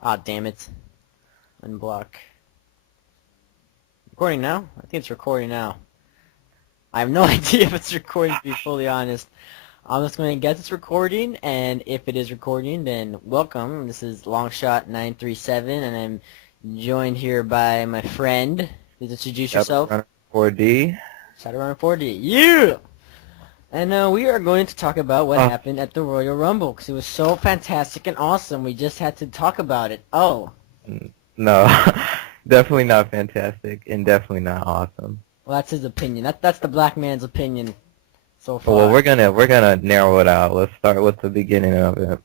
Ah, damn it. Unblock. Recording now? I think it's recording now. I have no idea if it's recording, to be fully honest. I'm just going to guess it's recording, and if it is recording, then welcome. This is Longshot937, and I'm joined here by my friend. Please introduce yourself. Shadowrunner 4D. Shadowrunner 4D. Yeah! And we are going to talk about what happened at the Royal Rumble, because it was so fantastic and awesome. We just had to talk about it. Oh. No, definitely not fantastic, and definitely not awesome. Well, that's his opinion. That's the black man's opinion so far. Well, we're gonna narrow it out. Let's start with the beginning of it.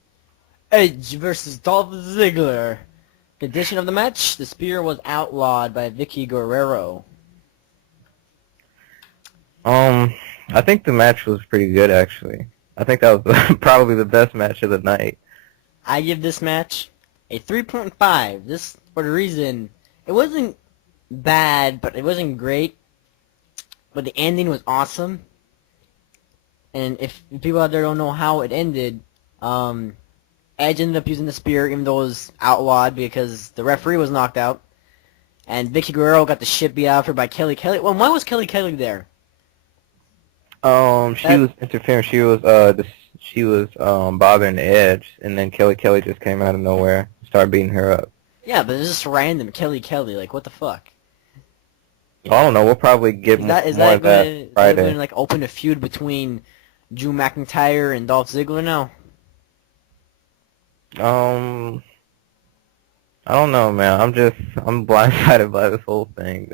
Edge versus Dolph Ziggler. Condition of the match: the spear was outlawed by Vicky Guerrero. I think the match was pretty good, actually. I think that was probably the best match of the night. I give this match a 3.5. This for the reason it wasn't bad, but it wasn't great. But the ending was awesome. And if people out there don't know how it ended, Edge ended up using the spear even though it was outlawed because the referee was knocked out. And Vicky Guerrero got the shit beat out of her by Kelly Kelly. Well, why was Kelly Kelly there? She was interfering. She was bothering Edge, and then Kelly just came out of nowhere and started beating her up. Yeah, but it's just random Kelly Kelly. Like, what the fuck? I don't know. We'll probably get more of that Friday. Is that going to, like, open a feud between Drew McIntyre and Dolph Ziggler now? I don't know, man. I'm blindsided by this whole thing.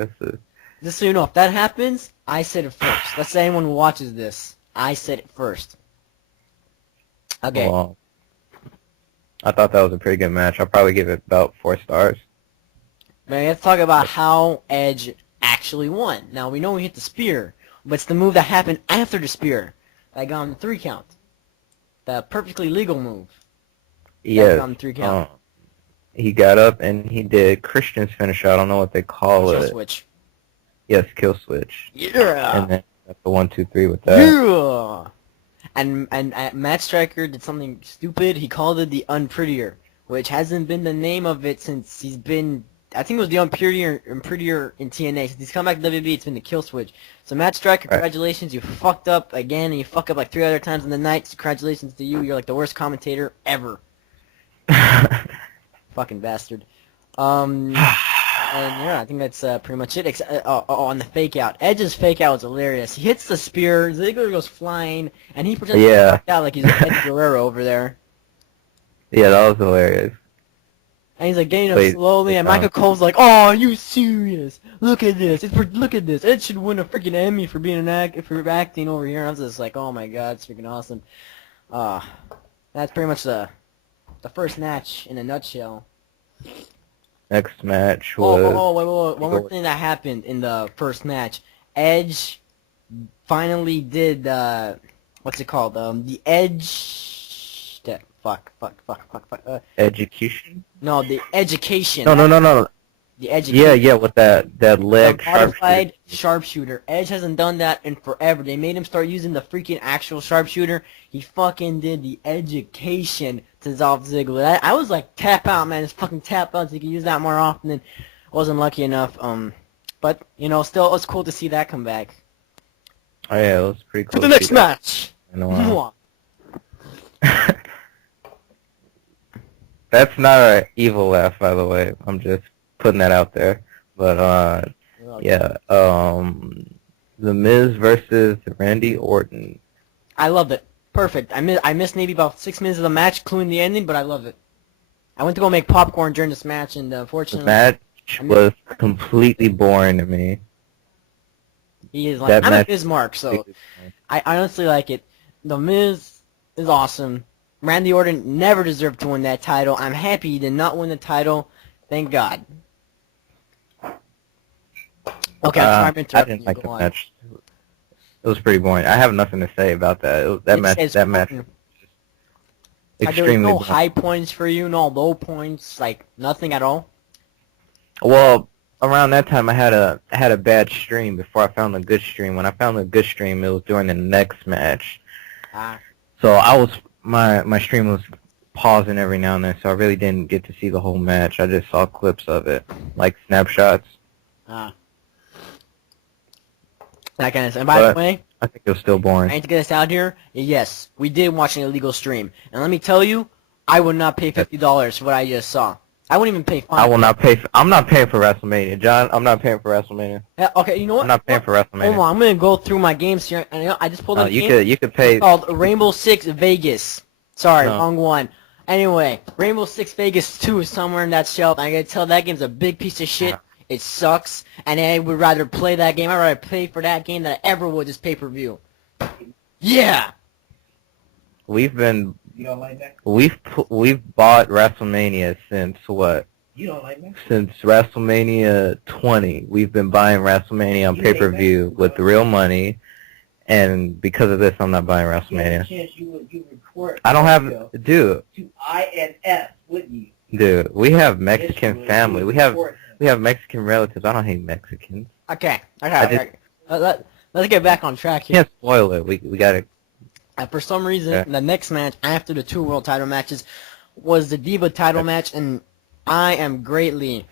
Just so you know, if that happens, I said it first. Let's say anyone who watches this, I said it first. Okay. Well, I thought that was a pretty good match. I'll probably give it about 4 stars. Man, let's talk about how Edge actually won. Now, we know he hit the spear, but it's the move that happened after the spear that got him the 3 count. The perfectly legal move. Yes. Got him 3 count. He got up and he did Christian's finisher. I don't know what they call it. Kill switch. Yes, kill switch. Yeah. And then that's the 1, 2, 3 with that. Yeah. And Matt Striker did something stupid. He called it the Unprettier, which hasn't been the name of it since he's been. I think it was the Unprettier in TNA. Since he's come back to WWE, it's been the kill switch. So Matt Striker, congratulations, you fucked up again, and you fuck up like 3 other times in the night. So congratulations to you. You're like the worst commentator ever. Fucking bastard. And yeah, I think that's pretty much it. On the fake out, Edge's fake out was hilarious. He hits the spear, Ziggler goes flying, and he pretends to knock out like he's Ed Guerrero over there. Yeah, that was hilarious. And he's like getting up slowly, and Michael Cole's like, "Oh, are you serious? Look at this! Look at this! Ed should win a freaking Emmy for being for acting over here." And I was just like, "Oh my god, it's freaking awesome!" That's pretty much the first match in a nutshell. Next match was... Wait. One more thing that happened in the first match. Edge finally did, what's it called? The Edge... Fuck. Education? No, the Education. No. The Education. Yeah, with that leg modified sharpshooter. Edge hasn't done that in forever. They made him start using the freaking actual sharpshooter. He fucking did the Education to Dolph Ziggler. I was like, tap out, man. Just fucking tap out so you can use that more often. And wasn't lucky enough. But, you know, still, it was cool to see that come back. Oh, yeah, it was pretty cool. To the next match! That's not an evil laugh, by the way. I'm just putting that out there. But, yeah, The Miz versus Randy Orton. I loved it. Perfect. I missed maybe about 6 minutes of the match, including the ending, but I loved it. I went to go make popcorn during this match, and unfortunately... The match was completely boring to me. He is like... I'm a Miz mark, so I honestly like it. The Miz is awesome. Randy Orton never deserved to win that title. I'm happy he did not win the title. Thank God. Okay, I'm sorry, I didn't like the match. It was pretty boring. I have nothing to say about that. That match was extremely there was no boring. high points for you, no low points, like nothing at all. Well, around that time I had a bad stream before I found a good stream. When I found a good stream, it was during the next match. So my stream was pausing every now and then, so I really didn't get to see the whole match. I just saw clips of it, like snapshots. That kind of stuff. And by the way, I think it was still I boring. need to get us out here. Yes, we did watch an illegal stream, and let me tell you, I would not pay $50 for what I just saw. I wouldn't even pay $5. I will not pay. I'm not paying for WrestleMania, John. I'm not paying for WrestleMania. Yeah, okay, you know what? I'm not paying for WrestleMania. Hold on, I'm gonna go through my games here. And I just pulled up a game. You could pay. It's called Rainbow Six Vegas. Sorry, No. wrong one. Anyway, Rainbow Six Vegas 2 is somewhere in that shelf. I gotta tell that game's a big piece of shit. It sucks, and I would rather play that game. I'd rather pay for that game than I ever would this pay-per-view. Yeah. We've been. You don't like that? We've bought WrestleMania since what? You don't like that? Since WrestleMania 20, we've been buying WrestleMania on You make pay-per-view that? with real money, and because of this, I'm not buying You had a WrestleMania. chance you would report I don't have, dude, to INF, wouldn't you? dude. We have Yes, Mexican you would. family. You We would have report him. we have Mexican relatives. I don't hate Mexicans. Okay. I Okay. Let's get back on track You here. can't spoil it. We gotta. And for some reason, Okay. the next match after the 2 world title matches was the Diva title match, and I am greatly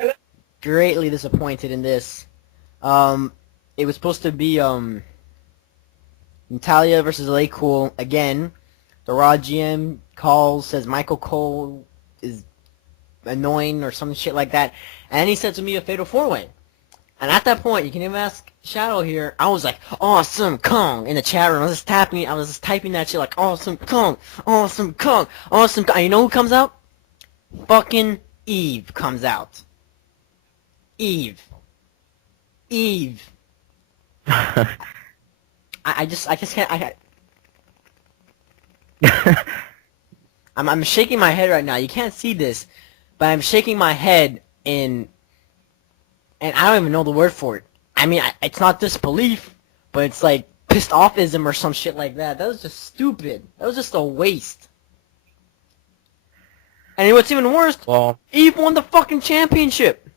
disappointed in this. It was supposed to be Natalia versus LA Cool again. The Raw GM says Michael Cole is annoying or some shit like that, and he said to me a fatal 4-way. And at that point, you can even ask Shadow here, I was like, Awesome Kong in the chat room. I was just typing that shit like, Awesome Kong, Awesome Kong, Awesome Kong. And you know who comes out? Fucking Eve comes out. Eve. I just can't, I'm shaking my head right now. You can't see this, but I'm shaking my head and I don't even know the word for it. I mean, it's not disbelief, but it's like pissed offism or some shit like that. That was just stupid. That was just a waste. And what's even worse, Well, Eve won the fucking championship.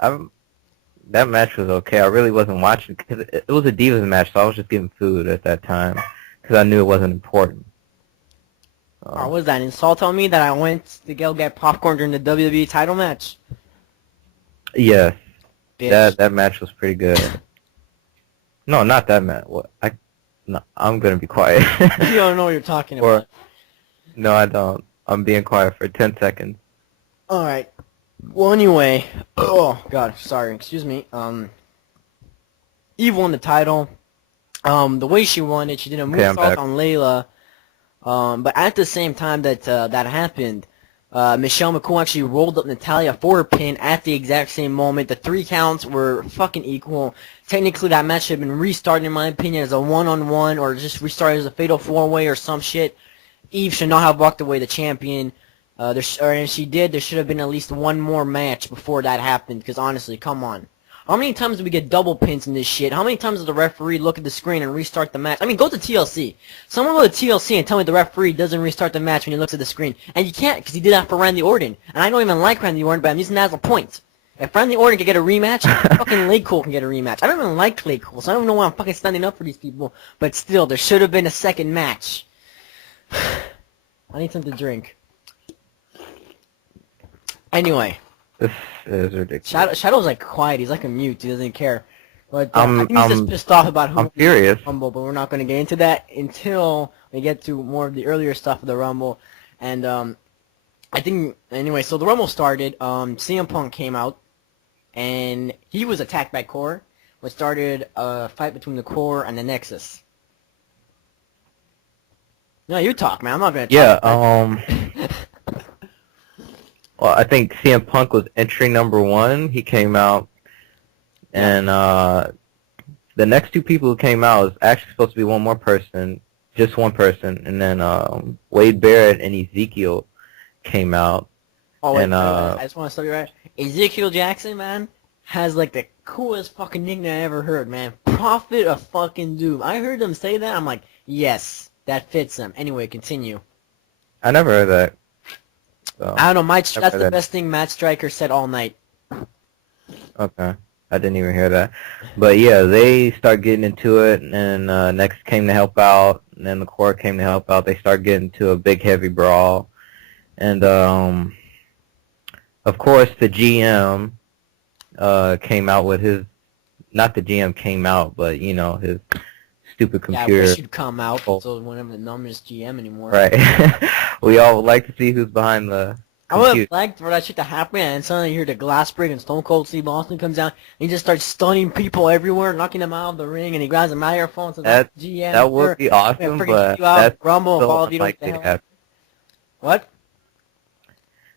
that match was okay. I really wasn't watching because it was a Divas match, so I was just getting food at that time because I knew it wasn't important. Or was that an insult on me that I went to go get popcorn during the WWE title match? Yes, Bitch. that match was pretty good. No, not that match. What? No, I'm gonna be quiet. You don't know what you're talking Or- about. No, I don't. I'm being quiet for 10 seconds. Alright. Well, anyway. Oh, God. Sorry. Excuse me. Eve won the title. The way she won it, she did a Okay, I'm moonsault back. on Layla. But at the same time that that happened, Michelle McCool actually rolled up Natalia for a pin at the exact same moment. The 3 counts were fucking equal. Technically, that match should have been restarted, in my opinion, as a 1-on-1 or just restarted as a fatal 4-way or some shit. Eve should not have walked away the champion. And she did. There should have been at least one more match before that happened. Because honestly, come on. How many times do we get double pins in this shit? How many times does the referee look at the screen and restart the match? I mean, go to TLC. Someone go to TLC and tell me the referee doesn't restart the match when he looks at the screen. And you can't, because he did that for Randy Orton. And I don't even like Randy Orton, but I'm using that as a point. If Randy Orton can get a rematch, fucking Lay Cool can get a rematch. I don't even like Lay Cool, so I don't know why I'm fucking standing up for these people. But still, there should have been a second match. I need something to drink. Anyway. This is ridiculous. Shadow's like quiet. He's like a mute. He doesn't care. But I I'm- think he's just I'm- pissed off about who I'm furious. Rumble, but we're not going to get into that until we get to more of the earlier stuff of the Rumble. And I think anyway. So the Rumble started. CM Punk came out, and he was attacked by Core, which started a fight between the Core and the Nexus. No, you talk, man. I'm not going to talk. Yeah, well, I think CM Punk was entry number 1. He came out, and the next 2 people who came out was actually supposed to be one more person, just one person, and then Wade Barrett and Ezekiel came out. Oh, wait, And, I just want to stop you right. Ezekiel Jackson, man, has like the coolest fucking nickname I ever heard, man. Prophet of fucking Doom. I heard them say that. I'm like, yes, that fits them. Anyway, continue. I never heard that. So, I don't know, that's the that. best thing Matt Stryker said all night. okay. I didn't even hear that. But yeah, they start getting into it, and Next came to help out, and then the Court came to help out. They start getting into a big, heavy brawl. And, of course, the GM came out with his, not the GM came out, but, you know, his stupid Yeah, I computer. wish you'd come out Oh. so whenever the numbers GM anymore. Right. We all would like to see who's behind the I would have computer. liked for that shit to happen, and suddenly you hear the glass break, and Stone Cold Steve Austin comes out, and he just starts stunning people everywhere, knocking them out of the ring, and he grabs a microphone, so That- GM. That would be awesome, but that's Rumble, so all of you don't unlikely to hell. happen. What?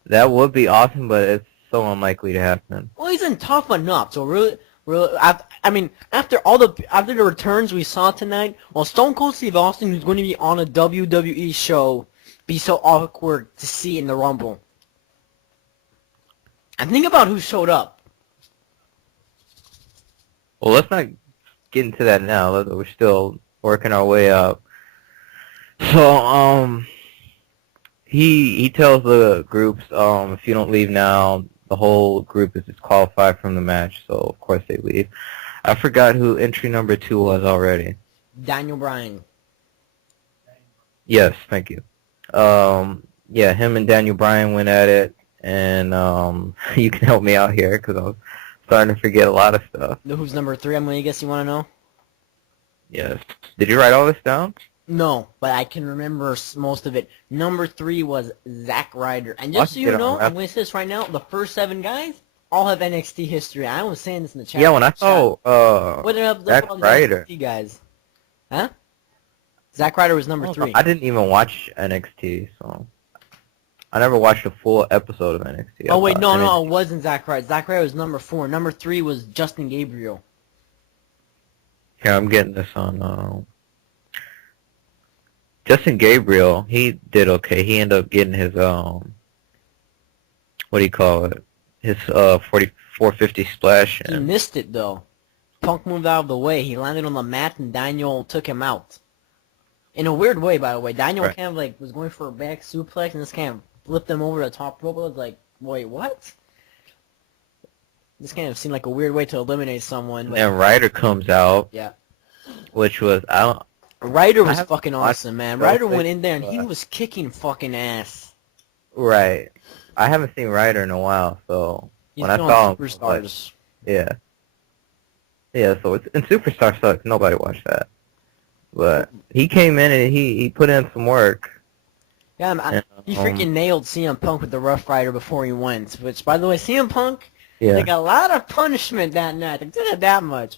That would be awesome, but it's so unlikely to happen. Well, he's in tough enough, so really, I mean, after the returns we saw tonight, well, Stone Cold Steve Austin, who's going to be on a WWE show, be so awkward to see in the Rumble. And think about who showed up. Well, let's not get into that now. We're still working our way up. So, he tells the groups, if you don't leave now, the whole group is disqualified from the match. So of course they leave. I forgot who entry number 2 was already. Daniel Bryan. Yes, thank you. Yeah, him and Daniel Bryan went at it, and you can help me out here because I was starting to forget a lot of stuff. Know who's number 3? I'm gonna guess you want to know. Yes. Did you write all this down? No, but I can remember most of it. Number 3 was Zack Ryder. And just so Watch you it know, on I'm going to say this right now, the first 7 guys all have NXT history. I was saying this in the chat. Yeah, when I saw What are Zack all the Ryder. NXT guys? Huh? Zack Ryder was number 3. I didn't even watch NXT, so I never watched a full episode of NXT. Oh, wait, no, it wasn't Zack Ryder. Zack Ryder was number 4. Number 3 was Justin Gabriel. Here, I'm getting this on. Justin Gabriel, he did okay. He ended up getting his what do you call it? His 450 splash. He And missed it, though. Punk moved out of the way. He landed on the mat, and Daniel took him out. In a weird way, by the way. Daniel Right. kind of, like, was going for a back suplex, and this kind of flipped him over the top rope. I was like, wait, what? This kind of seemed like a weird way to eliminate someone. But, then Ryder comes out, yeah. which was Ryder was haven't fucking watched awesome, man. the Ryder whole went thing, in there, and he but- was kicking fucking ass. right. I haven't seen Ryder in a while, so He's when I been saw on him, I was like, Superstars. yeah. So it's and Superstar sucks. Nobody watched that, but he came in and he put in some work. Yeah, And, he freaking nailed CM Punk with the Rough Rider before he went. Which, by the way, CM Punk, Yeah. they got a lot of punishment that night. They did it that much.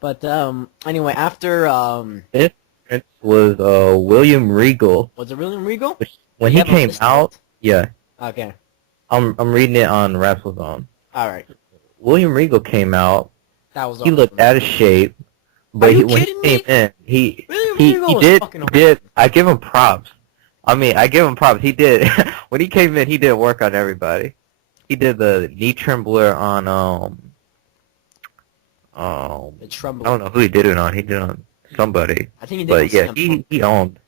But anyway, after It was William Regal. was it William Regal? When You he have a came list out, of it? yeah, Okay, I'm reading it on WrestleZone. all right, William Regal came out. that was. He looked out of shape, but you when he kidding me? came in, William he Regal was did fucking he did. I give him props. I mean, I give him props. He did when he came in. He did work on everybody. He did the knee trembler on The Trumbull. I don't know who he did it on. He did it on somebody. I think he did. But with yeah, CM Punk. he owned.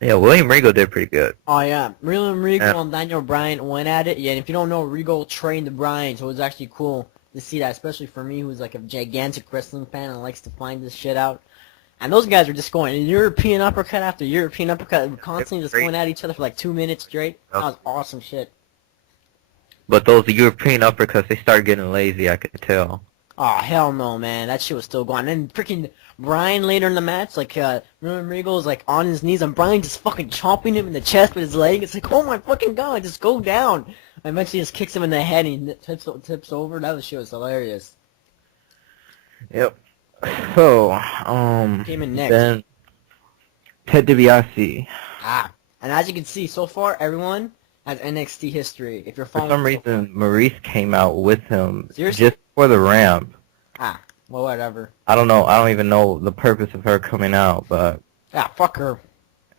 Yeah, William Regal did pretty good. Oh yeah, William Regal Yeah. and Daniel Bryan went at it. Yeah, and if you don't know, Regal trained Bryan, so it was actually cool to see that, especially for me, who's like a gigantic wrestling fan and likes to find this shit out. And those guys were just going European uppercut after European uppercut, constantly just great. going at each other for like 2 minutes straight. That was awesome shit. But those European uppercuts, they started getting lazy. I could tell. Oh hell no, man, that shit was still going. And then freaking Bryan later in the match, like William Regal is like on his knees, and Bryan just fucking chopping him in the chest with his leg. It's like, oh my fucking god, just go down. And eventually, just kicks him in the head, and he tips over. That shit was hilarious. Yep. So, Came in next. then Ted DiBiase. And as you can see, so far, everyone has NXT history. If you're For following, some reason, Maurice came out with him Seriously? just for the ramp. well, whatever. I don't know. I don't even know the purpose of her coming out, but Fuck her. all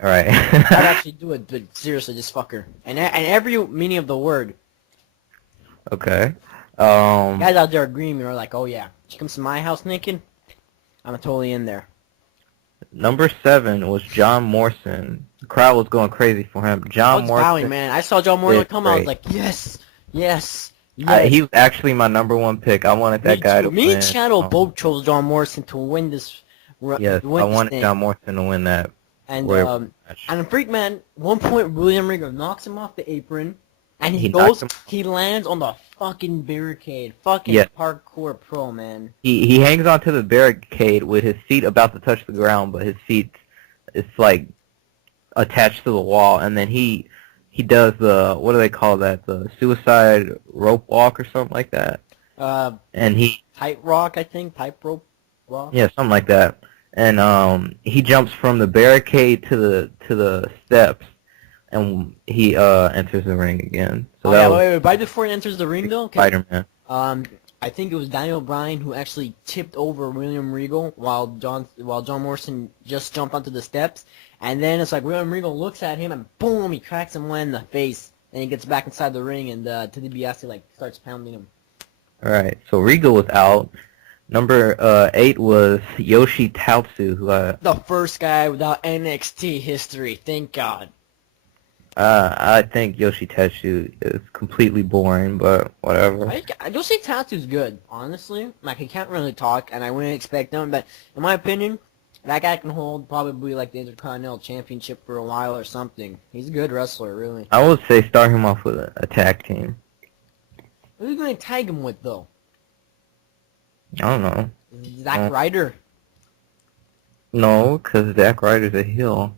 right. I'd actually do it, but seriously, just fuck her. And every meaning of the word. Okay. Guys out there agreeing, are like, oh yeah, she comes to my house naked, I'm totally in there. Number 7 was John Morrison. The crowd was going crazy for him. I John was Morrison. bowing, man. I saw John Morrison did come out. I was great. like, yes, yes, Yes. He was actually my number one pick. I wanted that guy too. to Me win. and Shadow Um, both chose John Morrison to win this. yes, I Win this wanted thing. John Morrison to win that And Royal match. and Freakman, one point William Regal knocks him off the apron, and He knocked him. he lands on the fucking barricade. Fucking Yeah. hardcore pro, man. He hangs onto the barricade with his feet about to touch the ground, but his feet it's like attached to the wall, and then he does the, what do they call that? The suicide rope walk or something like that. And he Tight rock, I think, tight rope walk. yeah, something like that. And he jumps from the barricade to the steps, and he enters the ring again. So Oh, that yeah, was wait, right before he enters the ring, though. Okay. Spider-Man. I think it was Daniel Bryan who actually tipped over William Regal while John Morrison just jumped onto the steps, and then it's like William Regal looks at him and boom, he cracks him in the face, and he gets back inside the ring, and Ted DiBiase like starts pounding him. All right, so Regal was out. Number 8 was Yoshi Tatsu, who The first guy without NXT history, thank God. I think Yoshi Tatsu is completely boring, but whatever. You'll say Tatsu's good, honestly. Like, he can't really talk, and I wouldn't expect him, but in my opinion, that guy can hold probably like the Intercontinental Championship for a while or something. He's a good wrestler, really. I would say start him off with a tag team. Who are you going to tag him with, though? I don't know. Zack Ryder. No, because Zack Ryder's a heel.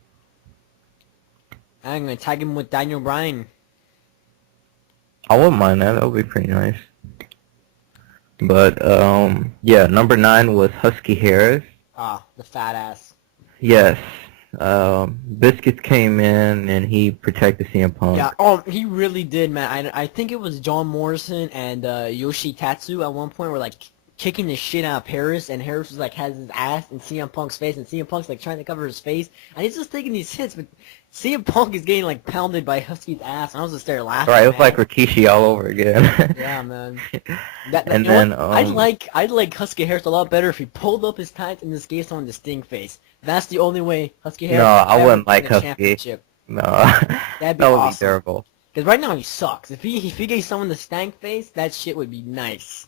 I'm going to tag him with Daniel Bryan. I wouldn't mind that. That would be pretty nice. But, yeah, number 9 was Husky Harris. Ah, the fat ass. Yes. Biscuits came in, and he protected CM Punk. Yeah, he really did, man. I think it was John Morrison and Yoshi Tatsu at one point were like kicking the shit out of Harris, and Harris was like has his ass in CM Punk's face, and CM Punk's like trying to cover his face, and he's just taking these hits, but CM Punk is getting like pounded by Husky's ass, and I was just there laughing. Right, it was man. like Rikishi all over again. Yeah, man. And you know then, what? I'd like Husky Harris a lot better if he pulled up his tights and just gave someone the sting face. That's the only way Husky Harris. No, I ever wouldn't win like a Husky. championship. No, That'd be that would awesome. be terrible. Because right now he sucks. If he gave someone the stank face, that shit would be nice.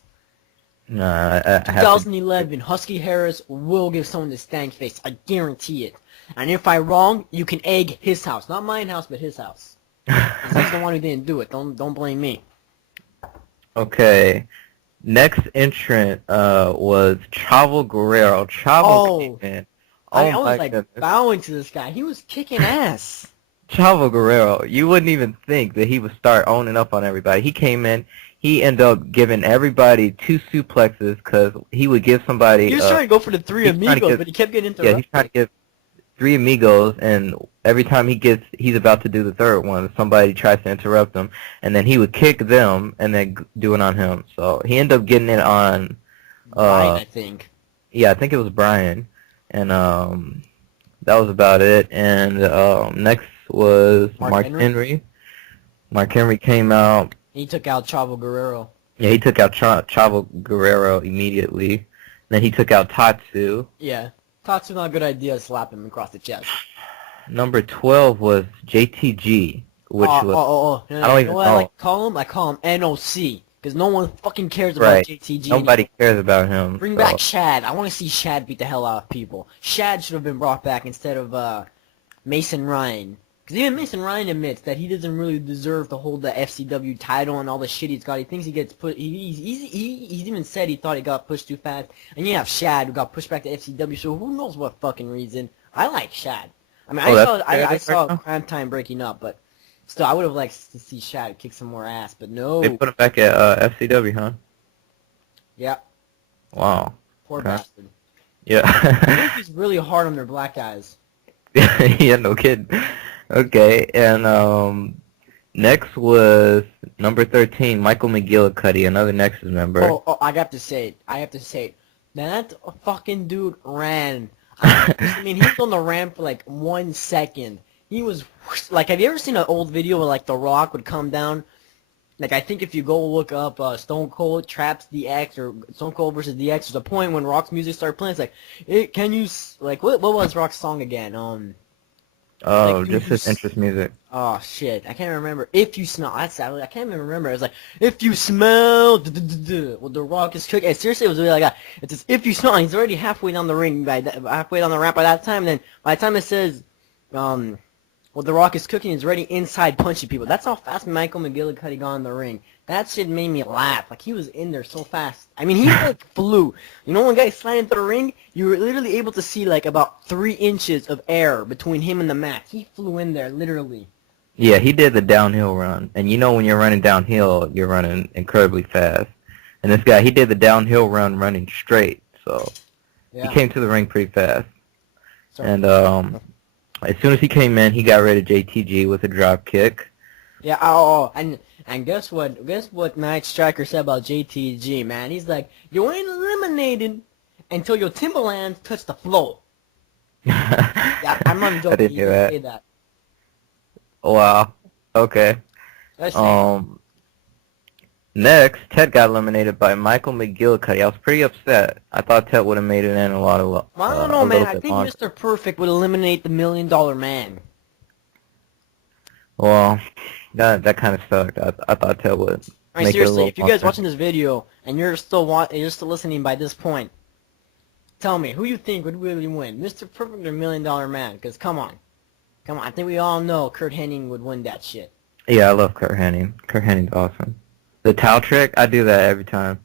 No, I have to 2011, Husky Harris will give someone the stank face. I guarantee it. And if I'm wrong, you can egg his house. Not mine house, but his house. 'Cause he's the one who didn't do it. Don't blame me. Okay. Next entrant was Chavo Guerrero. Chavo came in. Oh I was my like goodness. bowing to this guy. He was kicking ass. Chavo Guerrero. You wouldn't even think that he would start owning up on everybody. He came in. He ended up giving everybody 2 suplexes because he would give somebody. He was trying to go for the 3 he's trying to amigos, get- but he kept getting Yeah, interrupted. he's trying to give 3 amigos, and every time he's about to do the third one, somebody tries to interrupt him, and then he would kick them and then do it on him. So he ended up getting it on. Brian, I think. Yeah, I think it was Brian, and that was about it. And next was Mark Mark Henry? Henry. Mark Henry came out. He took out Chavo Guerrero. Yeah, he took out Chavo Guerrero immediately. Then he took out Tatsu. Yeah. Tatsu, not a good idea to slap him across the chest. Number 12 was JTG, which was No, I don't you even know what know. I like to call him? I call him NOC. Because no one fucking cares about Right. JTG. Nobody cares about him. Bring so- back Shad. I want to see Shad beat the hell out of people. Shad should have been brought back instead of Mason Ryan. Because even Mason Ryan admits that he doesn't really deserve to hold the FCW title and all the shit he's got. He thinks he gets put. He's even said he thought he got pushed too fast. And you have Shad who got pushed back to FCW. So who knows what fucking reason? I like Shad. I mean, Oh, that's fair, I that's saw fair. Crime Time breaking up, but still, I would have liked to see Shad kick some more ass. But no. They put him back at FCW, huh? Yeah, Wow. poor Okay. bastard. I Yeah. think he's really hard on their black guys. Yeah, no kidding. Okay, and next was number 13, Michael McGillicuddy, another Nexus member. Oh, I have to say it. That fucking dude ran. I mean, he was on the ramp for like 1 second. He was like, have you ever seen an old video where like The Rock would come down? Like, I think if you go look up Stone Cold Traps DX or Stone Cold versus DX, there's a point when Rock's music started playing. It's like, can you like what was Rock's song again? Oh, Like, just his interest music. Oh shit, I can't remember. If you smell, that's sadly, I can't even remember. It was like, if you smell, well, the Rock is cooking. And seriously, it was really like that. It says, if you smell, and he's already halfway down the ring halfway down the ramp by that time. Then by the time it says, well, the Rock is cooking, he's already inside punching people. That's how fast Michael McGillicuddy got in the ring. That shit made me laugh. Like, he was in there so fast. I mean, he like flew. You know, when guys slide into the ring, you were literally able to see like about 3 inches of air between him and the mat. He flew in there, literally. Yeah, he did the downhill run. And you know when you're running downhill, you're running incredibly fast. And this guy, he did the downhill run running straight. So Yeah. he came to the ring pretty fast. So, And as soon as he came in, he got rid of JTG with a drop kick. yeah. Oh, and guess what? Guess what Max Striker said about JTG, man? He's like, you ain't eliminated until your Timberlands touch the floor. Yeah, I'm not joking. I didn't He hear did that. say that. Wow. Okay. Let's see. Next, Ted got eliminated by Michael McGillicuddy. I was pretty upset. I thought Ted would have made it in a lot of. Well, I don't know, man. I think Mr. Perfect would eliminate the $1 Million Man. Well, that kind of sucked. I thought Ted would. I mean, make it a seriously, little if you guys longer. watching this video and you're still listening by this point, tell me who you think would really win, Mr. Perfect or $1 Million Man? Because come on, I think we all know Kurt Hennig would win that shit. Yeah, I love Kurt Hennig. Kurt Hennig's awesome. The towel trick, I do that every time.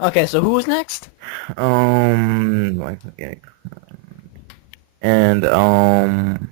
Okay, so who was next? Michael McGillicuddy. And